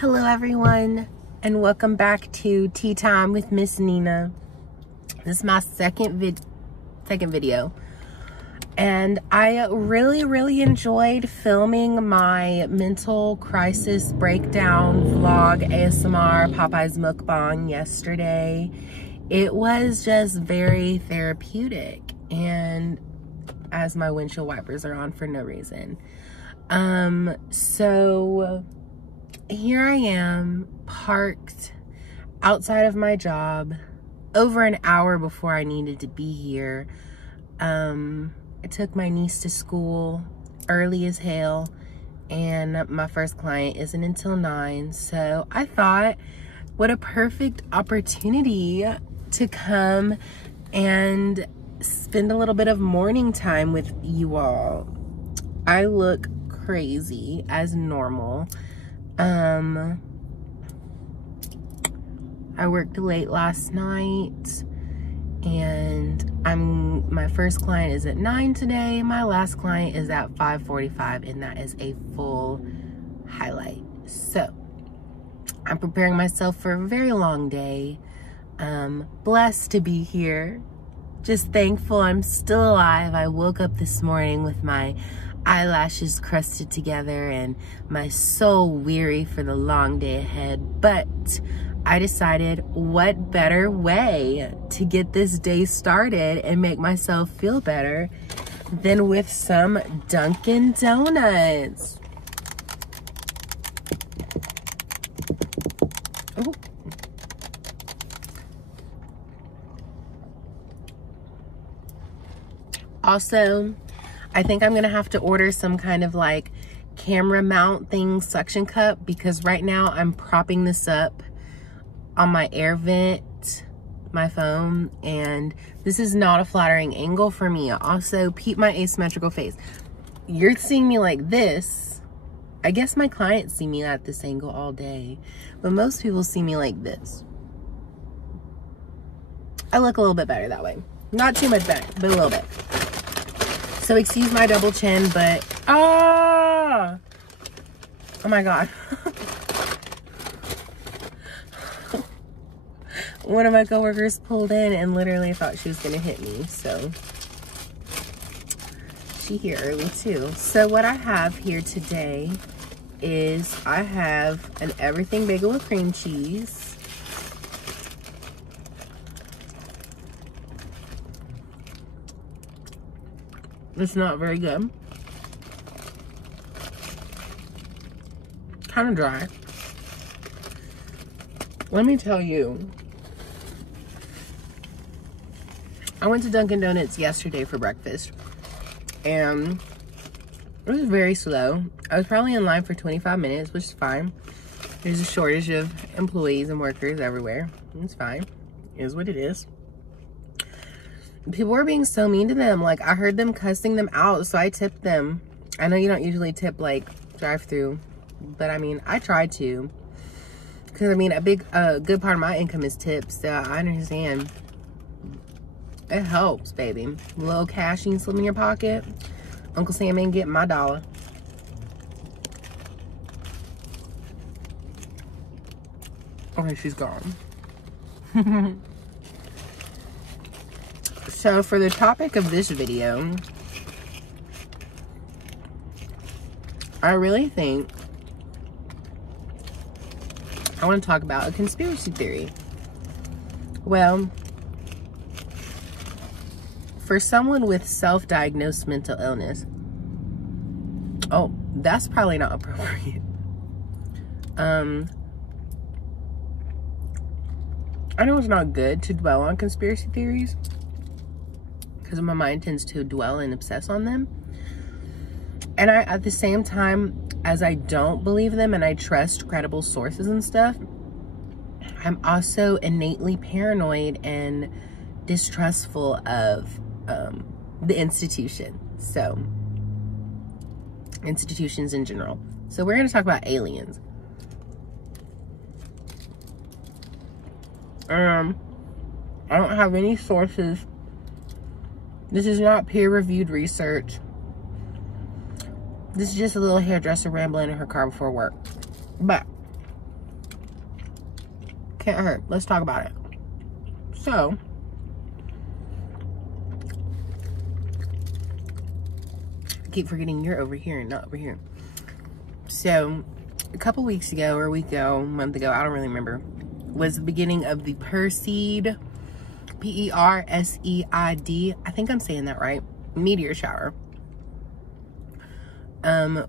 Hello everyone, and welcome back to Tea Time with Miss Nina. This is my second video, and I really enjoyed filming my mental crisis breakdown vlog ASMR Popeye's Mukbang yesterday. It was just very therapeutic, and as my windshield wipers are on for no reason. So here I am, parked outside of my job over an hour before I needed to be here. I took my niece to school early as hell, and my first client isn't until 9. So I thought, what a perfect opportunity to come and spend a little bit of morning time with you all. I look crazy as normal. I worked late last night, and my first client is at 9 today. My last client is at 5:45, and that is a full highlight. So I'm preparing myself for a very long day. Blessed to be here. Just thankful I'm still alive. I woke up this morning with my eyelashes crusted together and my soul weary for the long day ahead, but I decided, what better way to get this day started and make myself feel better than with some Dunkin' Donuts. Ooh. Also, I think I'm gonna have to order some kind of like camera mount thing, suction cup, because right now I'm propping this up on my air vent, my phone, and this is not a flattering angle for me. Also, peep my asymmetrical face. You're seeing me like this. I guess my clients see me at this angle all day, but most people see me like this. I look a little bit better that way. Not too much better, but a little bit. So excuse my double chin, but oh my God. One of my coworkers pulled in and literally thought she was gonna hit me, so she here early too. So what I have here today is I have an everything bagel with cream cheese. It's not very good. Kind of dry. Let me tell you, I went to Dunkin' Donuts yesterday for breakfast, and it was very slow. I was probably in line for 25 minutes, which is fine. There's a shortage of employees and workers everywhere. It's fine. It is what it is. People were being so mean to them. Like, I heard them cussing them out, so I tipped them. I know you don't usually tip like drive-through, but I mean, I tried to, because I mean, a good part of my income is tips, so I understand. It helps, baby. A little cash you can slip in your pocket. Uncle Sam ain't getting my dollar. Okay, she's gone. So for the topic of this video, I really think I want to talk about a conspiracy theory. Well, for someone with self-diagnosed mental illness, oh, that's probably not appropriate. I know it's not good to dwell on conspiracy theories, because my mind tends to dwell and obsess on them. And at the same time, as I don't believe them and I trust credible sources and stuff, I'm also innately paranoid and distrustful of the institution. So, institutions in general. So we're going to talk about aliens. I don't have any sources. This is not peer-reviewed research. This is just a little hairdresser rambling in her car before work. But Can't hurt. Let's talk about it. So, I keep forgetting you're over here and not over here. So, a couple weeks ago, or a week ago, a month ago, I don't really remember, was the beginning of the Perseid, Perseid, I think I'm saying that right, meteor shower.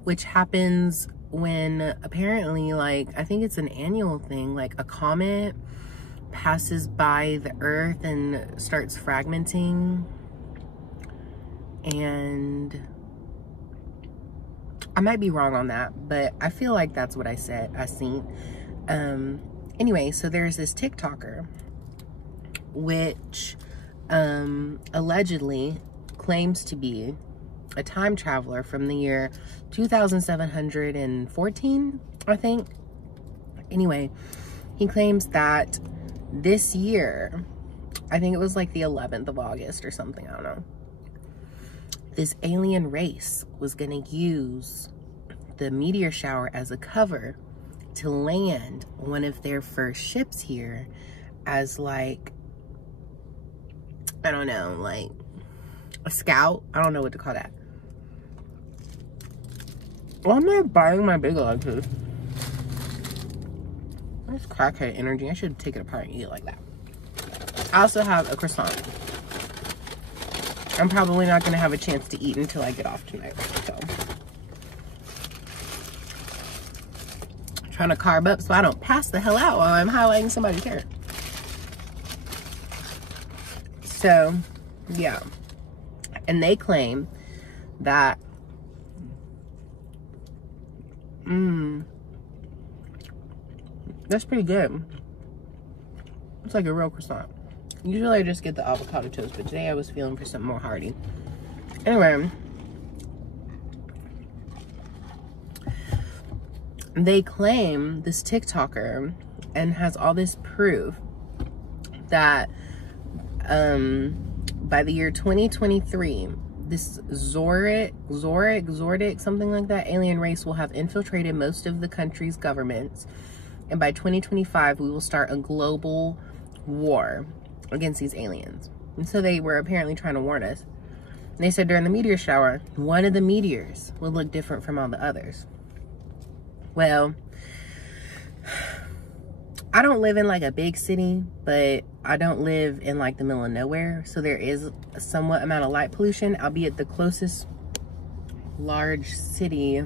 Which happens when apparently, like, I think it's an annual thing, like a comet passes by the earth and starts fragmenting, and I might be wrong on that, but I feel like that's what I seen. Anyway, so there's this TikToker which allegedly claims to be a time traveler from the year 2714, I think. Anyway, he claims that this year, I think it was like the 11th of August or something, I don't know, this alien race was gonna use the meteor shower as a cover to land one of their first ships here as, like, I don't know, like a scout. I don't know what to call that. Why am I biting my big log tooth? That's crackhead energy. I should take it apart and eat it like that. I also have a croissant. I'm probably not going to have a chance to eat until I get off tonight. So, trying to carb up so I don't pass the hell out while I'm highlighting somebody's hair. So, yeah. And they claim that that's pretty good. It's like a real croissant. Usually I just get the avocado toast, but today I was feeling for something more hearty. Anyway, they claim, this TikToker, and has all this proof that by the year 2023, this Zordic, something like that, alien race will have infiltrated most of the country's governments. And by 2025, we will start a global war against these aliens. And so they were apparently trying to warn us. And they said during the meteor shower, one of the meteors will look different from all the others. Well, I don't live in like a big city, but I don't live in like the middle of nowhere. So there is a somewhat amount of light pollution, albeit the closest large city,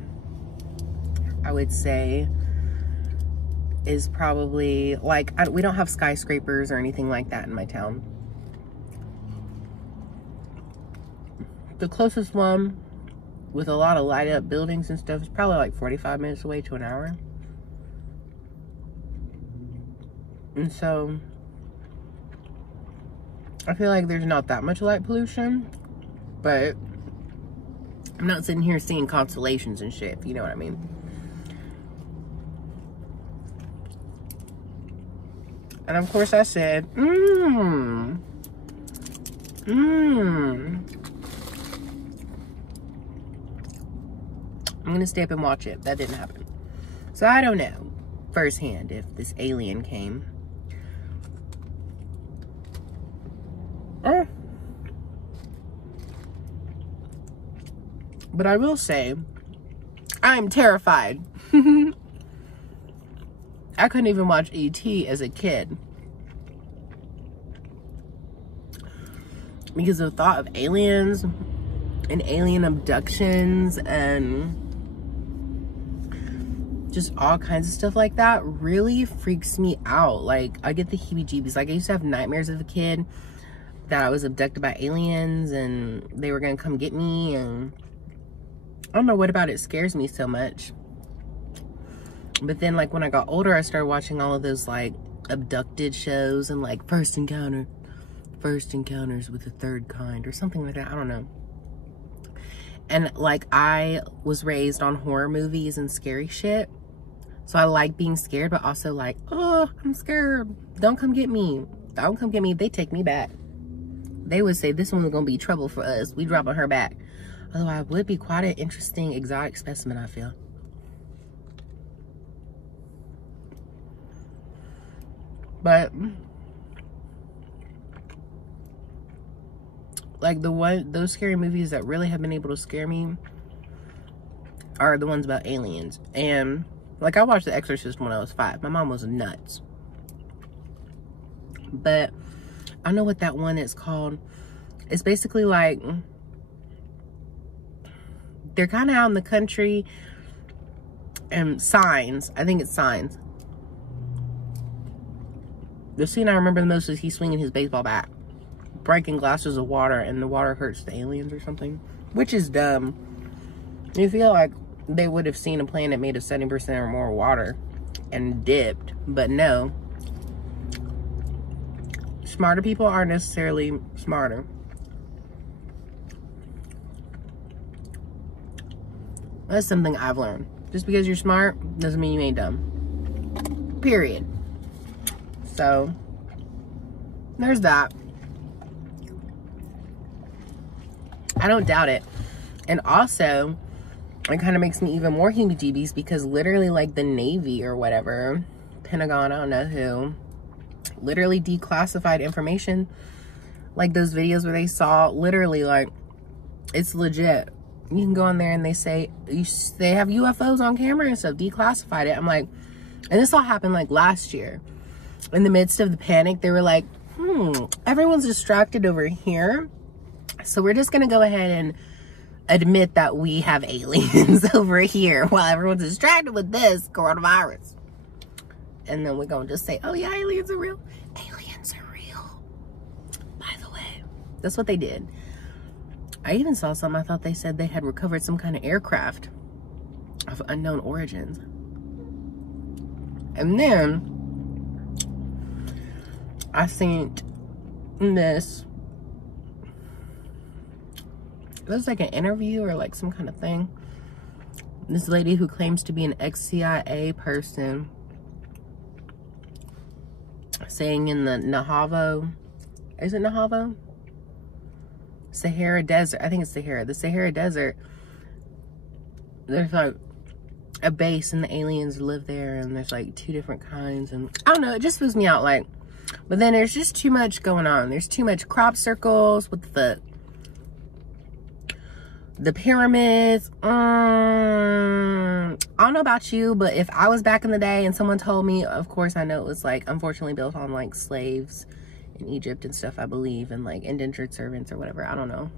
I would say, is probably like, we don't have skyscrapers or anything like that in my town. The closest one with a lot of light up buildings and stuff is probably like 45 minutes away to an hour. And so I feel like there's not that much light pollution, but I'm not sitting here seeing constellations and shit, if you know what I mean. And of course I said, I'm gonna stay up and watch it. That didn't happen. So I don't know firsthand if this alien came. But I will say, I'm terrified. I couldn't even watch E.T. as a kid because the thought of aliens and alien abductions and just all kinds of stuff like that really freaks me out. Like, I get the heebie-jeebies. Like, I used to have nightmares as a kid that I was abducted by aliens and they were gonna come get me, and I don't know what about it scares me so much. But then, like, when I got older, I started watching all of those, like, abducted shows and, like, first encounters with the third kind or something like that. I don't know. And, like, I was raised on horror movies and scary shit. So I like being scared, but also like, oh, I'm scared. Don't come get me. Don't come get me. They take me back. They would say, this one's gonna be trouble for us. We dropping her back. Although I would be quite an interesting exotic specimen, I feel. But like those scary movies that really have been able to scare me are the ones about aliens. And like, I watched The Exorcist when I was 5. My mom was nuts. But I know what that one is called. It's basically like, they're kind of out in the country, and Signs. I think it's Signs. The scene I remember the most is he's swinging his baseball bat, breaking glasses of water, and the water hurts the aliens or something, which is dumb. You feel like they would have seen a planet made of 70% or more water and dipped, but no. Smarter people aren't necessarily smarter. That's something I've learned. Just because you're smart doesn't mean you ain't dumb. Period. So, there's that. I don't doubt it. And also, it kind of makes me even more heebie-jeebies because literally, like, the Navy or whatever, Pentagon, I don't know who, literally declassified information. Like those videos where they saw, literally, like, it's legit. You can go on there and they say, they have UFOs on camera and stuff, declassified it. I'm like, and this all happened like last year. In the midst of the panic, they were like, everyone's distracted over here. So we're just going to go ahead and admit that we have aliens over here while everyone's distracted with this coronavirus. And then we're going to just say, oh yeah, aliens are real. Aliens are real. By the way, that's what they did. I even saw something, I thought they said they had recovered some kind of aircraft of unknown origins. And then I seen this. It was like an interview or like some kind of thing. This lady who claims to be an ex-CIA person saying in the Navajo, is it Navajo? Sahara Desert, I think it's Sahara. The Sahara Desert, there's like a base and the aliens live there, and there's like 2 different kinds, and I don't know, it just spooks me out. Like, but then there's just too much going on. There's too much crop circles. What the fuck? The pyramids. I don't know about you, but if I was back in the day and someone told me, of course I know it was like unfortunately built on like slaves in Egypt and stuff, I believe, and like indentured servants or whatever, I don't know.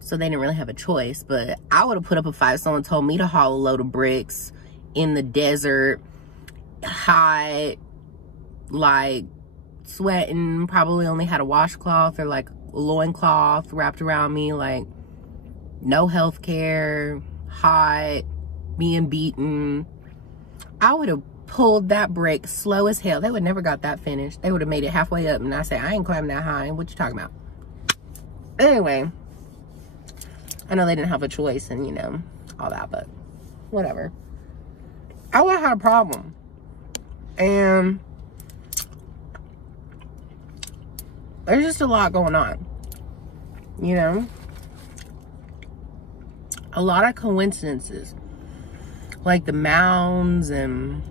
So they didn't really have a choice, but I would have put up a fight if someone told me to haul a load of bricks in the desert, hot, like sweating, probably only had a washcloth or like a loincloth wrapped around me, like no health care, hot, being beaten. I would have pulled that brick slow as hell. They would never got that finished. They would have made it halfway up, and I say, I ain't climbing that high. What you talking about? Anyway, I know they didn't have a choice and, you know, all that, but whatever. I would have had a problem. And there's just a lot going on, you know? A lot of coincidences. Like the mounds and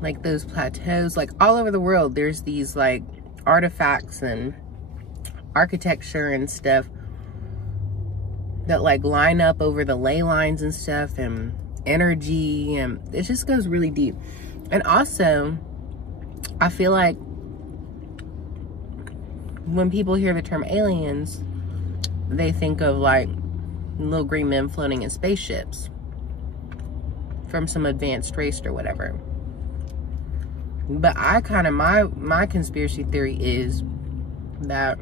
like those plateaus, like all over the world, there's these like artifacts and architecture and stuff that like line up over the ley lines and stuff, and energy, and it just goes really deep. And also, I feel like when people hear the term aliens, they think of like little green men floating in spaceships from some advanced race or whatever. But I kind of, my conspiracy theory is that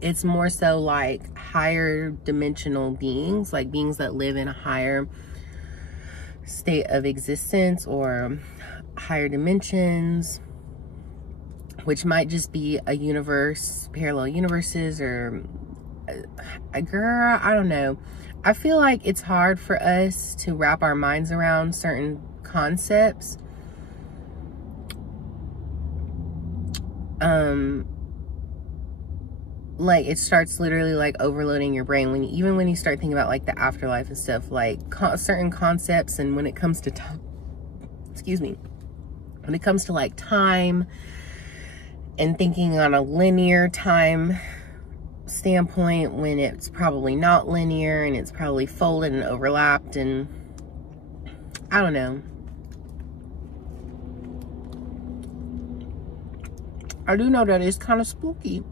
it's more so like higher dimensional beings, like beings that live in a higher state of existence or higher dimensions, which might just be a universe, parallel universes, or a girl, I don't know. I feel like it's hard for us to wrap our minds around certain concepts. like it starts literally like overloading your brain even when you start thinking about like the afterlife and stuff, like certain concepts. And when it comes to time, excuse me, when it comes to like time and thinking on a linear time standpoint, when it's probably not linear and it's probably folded and overlapped, and I don't know. I do know that it's kind of spooky.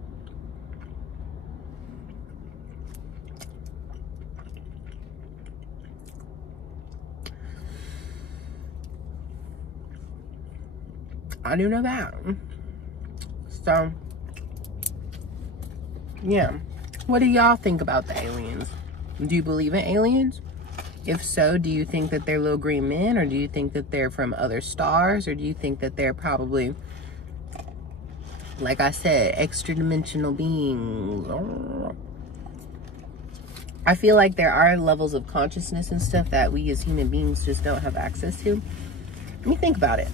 I do know that. So, yeah. What do y'all think about the aliens? Do you believe in aliens? If so, do you think that they're little green men, or do you think that they're from other stars, or do you think that they're probably, like I said, extra dimensional beings? I feel like there are levels of consciousness and stuff that we as human beings just don't have access to. Let me think about it.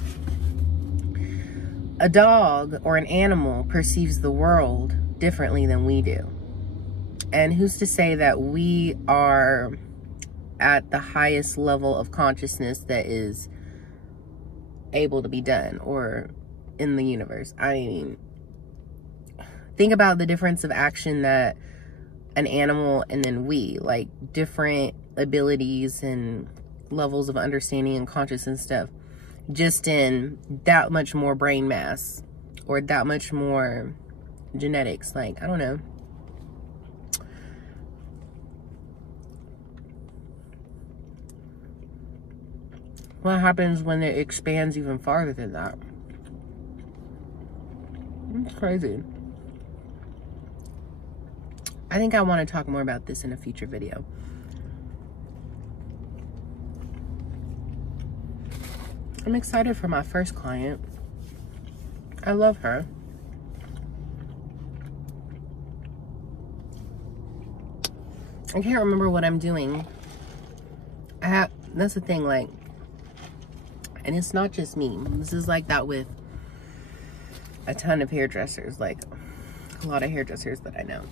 A dog or an animal perceives the world differently than we do. And who's to say that we are at the highest level of consciousness that is able to be done, or in the universe? I mean, think about the difference of action that an animal and then we, like different abilities and levels of understanding and consciousness and stuff, just in that much more brain mass or that much more genetics. Like, I don't know. What happens when it expands even farther than that? It's crazy. I think I want to talk more about this in a future video. I'm excited for my first client. I love her. I can't remember what I'm doing. That's the thing, like, and it's not just me. This is like that with a ton of hairdressers, like a lot of hairdressers that I know.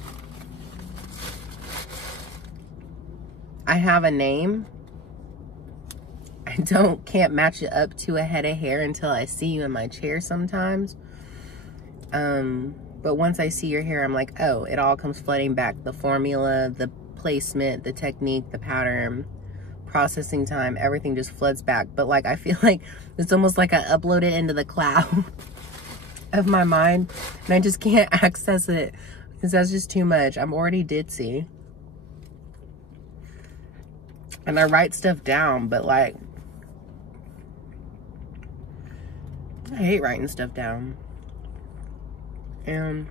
I have a name. I can't match it up to a head of hair until I see you in my chair sometimes. But once I see your hair, I'm like, oh, it all comes flooding back. The formula, the placement, the technique, the pattern, processing time, everything just floods back. But like, I feel like it's almost like I upload it into the cloud of my mind, and I just can't access it because that's just too much. I'm already ditzy. And I write stuff down, but like, I hate writing stuff down. And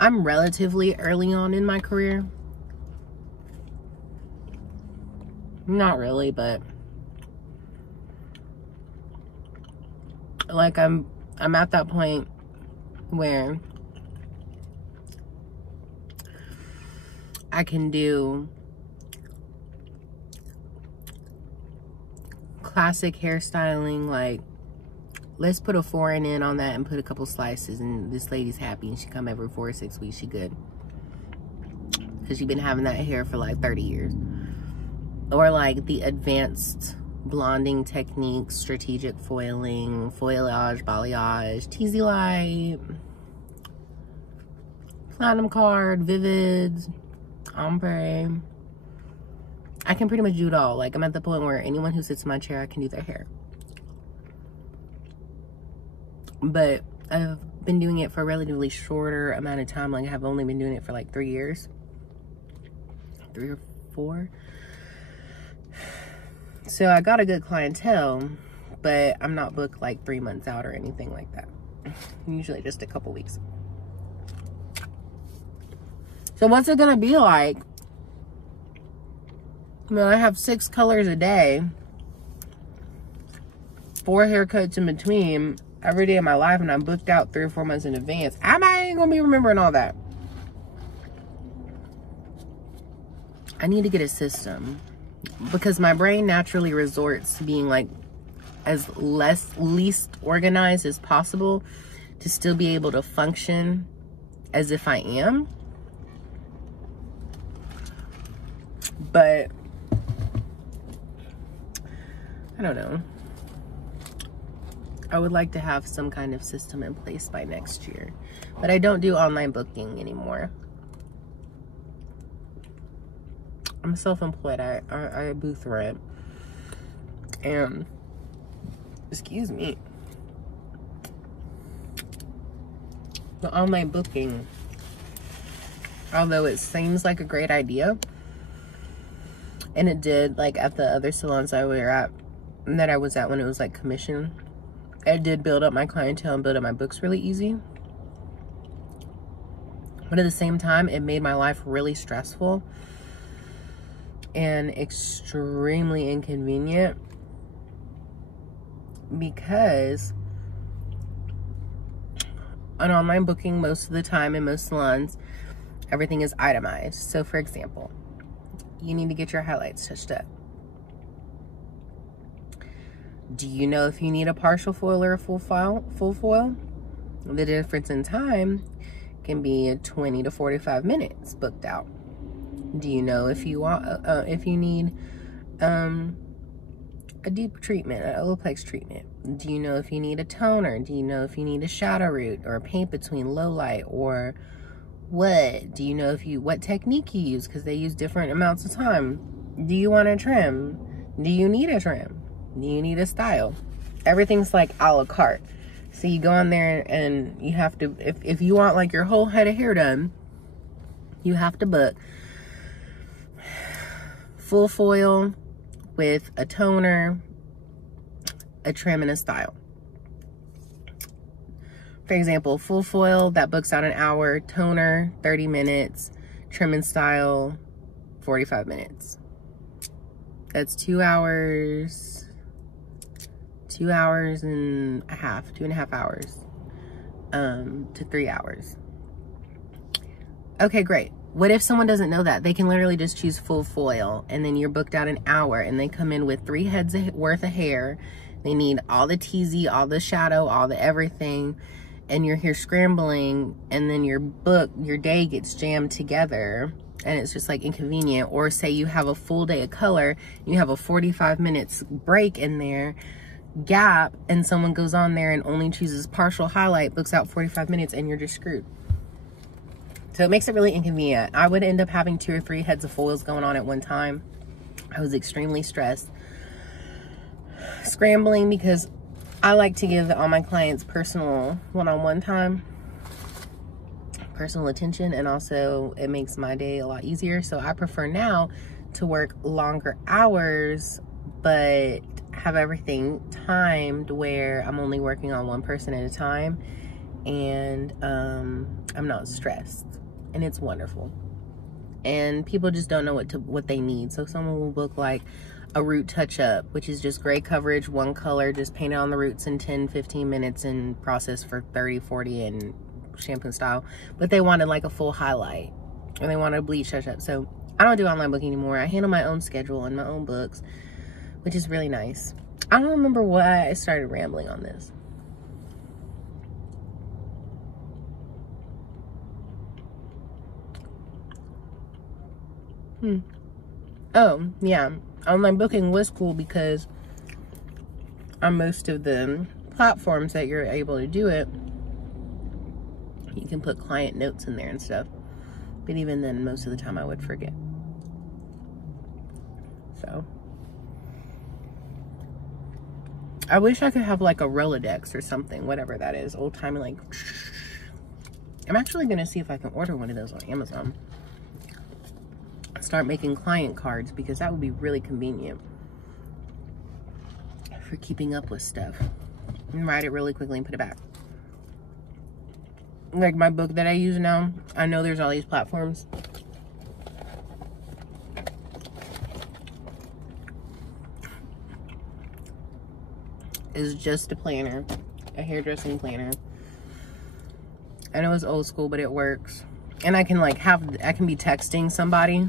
I'm relatively early on in my career. Not really, but like I'm at that point where I can do classic hairstyling, like let's put a foreign in on that and put a couple slices, and this lady's happy, and she come every 4 or 6 weeks, she good, because she's been having that hair for like 30 years. Or like the advanced blonding techniques, strategic foiling, foliage, balayage, teasy light, platinum card, vivids, ombre. I can pretty much do it all. Like, I'm at the point where anyone who sits in my chair, I can do their hair. But I've been doing it for a relatively shorter amount of time. Like, I've only been doing it for like 3 years. 3 or 4. So I got a good clientele, but I'm not booked like 3 months out or anything like that. Usually just a couple weeks. So what's it gonna be like? I mean, I have 6 colors a day, 4 haircuts in between every day of my life, and I'm booked out 3 or 4 months in advance. I ain't gonna be remembering all that. I need to get a system, because my brain naturally resorts to being like as least organized as possible, to still be able to function as if I am. But I don't know. I would like to have some kind of system in place by next year. But I don't do online booking anymore. I'm self-employed. I booth rent. And, excuse me, the online booking, although it seems like a great idea, and it did, like at the other salons that I was at when it was like commission, it did build up my clientele and build up my books really easy. But at the same time, it made my life really stressful and extremely inconvenient, because on online booking, most of the time in most salons, everything is itemized. So for example, you need to get your highlights touched up. Do you know if you need a partial foil or a full foil? The difference in time can be 20 to 45 minutes booked out. Do you know if you want if you need a deep treatment, an Olaplex treatment? Do you know if you need a toner? Do you know if you need a shadow root or a paint between low light, or what? Do you know what technique you use? Because they use different amounts of time. Do you want a trim? Do you need a trim? Do you need a style? Everything's like a la carte. So you go on there and you have to, if you want like your whole head of hair done, you have to book full foil with a toner, a trim, and a style. For example, full foil, that books out an hour, toner, 30 minutes, trim and style, 45 minutes. That's 2 hours and a half, 2.5 hours, to 3 hours. Okay, great. What if someone doesn't know that? They can literally just choose full foil, and then you're booked out an hour, and they come in with 3 heads worth of hair. They need all the TZ, all the shadow, all the everything, and you're here scrambling, and then your day gets jammed together, and it's just like inconvenient. Or say you have a full day of color, you have a 45 minutes break in there, gap, and someone goes on there and only chooses partial highlight, books out 45 minutes, and you're just screwed. So it makes it really inconvenient. I would end up having 2 or 3 heads of foils going on at one time. I was extremely stressed, scrambling, because I like to give all my clients personal one-on-one time, personal attention, and also it makes my day a lot easier. So I prefer now to work longer hours, but have everything timed where I'm only working on one person at a time, and I'm not stressed, and it's wonderful. And people just don't know what they need. So someone will book like a root touch-up, which is just gray coverage, one color, just paint it on the roots in 10-15 minutes and process for 30-40 and shampoo style. But they wanted like a full highlight, or they wanted a bleach touch-up. So I don't do online booking anymore. I handle my own schedule and my own books, which is really nice. I don't remember why I started rambling on this. Oh, yeah. Online booking was cool because on most of the platforms that you're able to do it, you can put client notes in there and stuff. But even then, most of the time I would forget. So I wish I could have like a Rolodex or something, whatever that is, old-timey, like. I'm actually gonna see if I can order one of those on Amazon. Start making client cards, because that would be really convenient for keeping up with stuff. And write it really quickly and put it back. Like my book that I use now, I know there's all these platforms. It's just a planner, a hairdressing planner. I know it's old school, but it works. And I can like I can be texting somebody,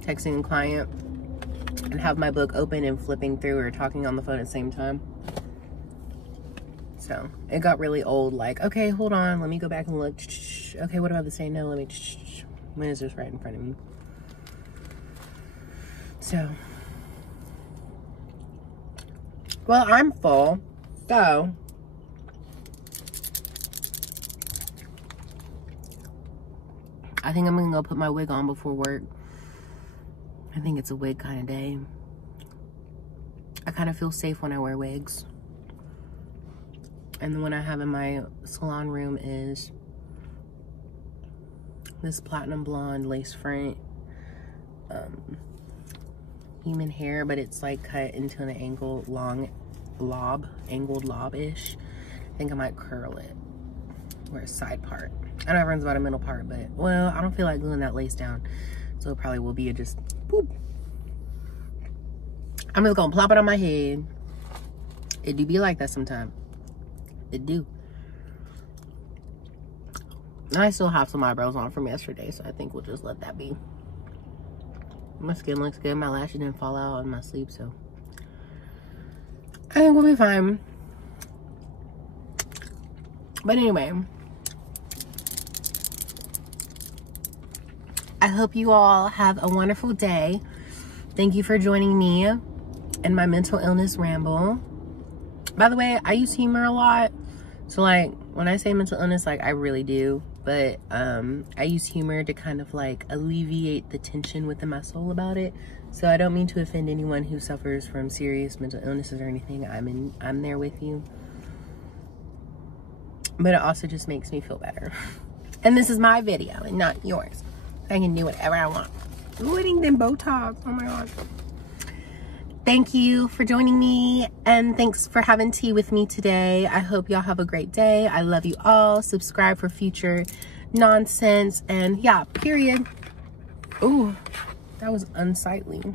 texting a client, and have my book open and flipping through or talking on the phone at the same time. So it got really old. Like, okay, hold on, let me go back and look. Okay, what about the same? No, let me. When is this right in front of me? So, well, I'm full, so I think I'm gonna go put my wig on before work. I think it's a wig kind of day. I kind of feel safe when I wear wigs. And the one I have in my salon room is this platinum blonde lace front human hair, but it's like cut into an angled lob-ish. I think I might curl it, or a side part. I know everyone's about a middle part, but well, I don't feel like gluing that lace down, so it probably will be just boop. I'm just gonna plop it on my head. It do be like that sometimes. It do. And I still have some eyebrows on from yesterday, so I think we'll just let that be. My skin looks good. My lashes didn't fall out in my sleep, so I think we'll be fine. But anyway, I hope you all have a wonderful day. Thank you for joining me in my mental illness ramble. By the way, I use humor a lot. So like when I say mental illness, like I really do. But I use humor to kind of like alleviate the tension within my soul about it. So I don't mean to offend anyone who suffers from serious mental illnesses or anything. I'm there with you. But it also just makes me feel better. And this is my video and not yours. I can do whatever I want. Ooh, I didn't get Botox. Oh my gosh. Thank you for joining me, and thanks for having tea with me today. I hope y'all have a great day. I love you all. Subscribe for future nonsense, and yeah, period. Ooh, that was unsightly.